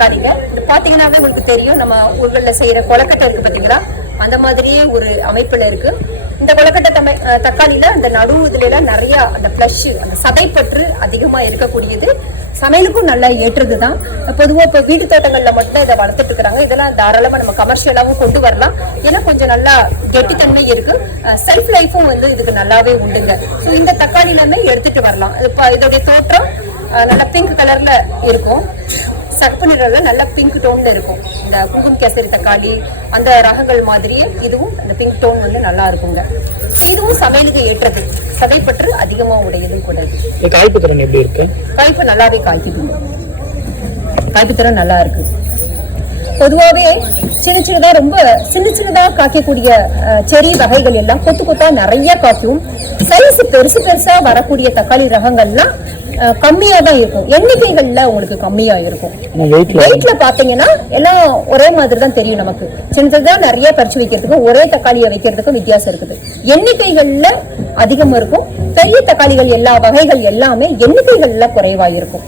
தக்காளிங்க. இது பாத்தீங்கன்னாவே உங்களுக்கு தெரியும், நம்ம ஊர்களில் செய்யற கொலக்கட்டை இருக்கு பாத்தீங்களா, அந்த மாதிரியே ஒரு அமைப்புல இருக்கு. இந்த கொலக்கட்டை தக்காளியில அந்த நடு இதுல எல்லாம் நிறைய அந்த பிளஷ், அந்த சதைப்பற்று அதிகமா இருக்கக்கூடியது. சமையலுக்கும் நல்லா ஏற்றுதுதான். பொதுவா இப்ப வீட்டு தோட்டங்கள்ல மட்டும் இதை வளர்த்துட்டு இருக்கிறாங்க. இதெல்லாம் தாராளமா நம்ம கமர்ஷியலாவும் கொண்டு வரலாம். ஏன்னா கொஞ்சம் நல்லா கெட்டித்தன்மை இருக்கு, செல்ஃப் லைஃபும் வந்து இதுக்கு நல்லாவே உண்டுங்க. ஸோ இந்த தக்காளி எல்லாமே எடுத்துட்டு வரலாம். இதோடைய தோற்றம் நல்லா பிங்க் கலர்ல இருக்கும், சர்ப்பு நிறம்ல நல்ல பிங்க் டோன்ல இருக்கும். இந்த குங்கும கேசரி தக்காளி அந்த ரகங்கள் மாதிரியே இதுவும் அந்த பிங்க் டோன் வந்து நல்லா இருக்குங்க. இதுவும் சமையலுக்கு ஏற்றது, சதைப்பற்று அதிகமா உடையதும் கூட. காய்ப்பு திறன் எப்படி இருக்கு? காய்ப்பு நல்லாவே காய்க்குதுங்க, காய்ப்பு திறன் நல்லா இருக்கு. பொதுவாகவே ரொம்ப சின்னதா காய்க்கக்கூடிய செரி வகைகள் எல்லாம் கொத்து கொத்தா நிறைய காய்க்கும். சைஸ் பெருசா வரக்கூடிய தக்காளி ரகங்கள்லாம் கம்மியா தான் இருக்கும், எண்ணிக்கைகள்ல உங்களுக்கு கம்மியா இருக்கும். வெயிட்ல பாத்தீங்கன்னா எல்லாம் ஒரே மாதிரி தான் தெரியும் நமக்கு. சின்னதுதான் நிறைய பறிச்சு வைக்கிறதுக்கும் ஒரே தக்காளியை வைக்கிறதுக்கும் வித்தியாசம் இருக்குது. எண்ணிக்கைகள்ல அதிகமா இருக்கும். பெரிய தக்காளிகள் எல்லா வகைகள் எல்லாமே எண்ணிக்கைகள்ல குறைவா இருக்கும்.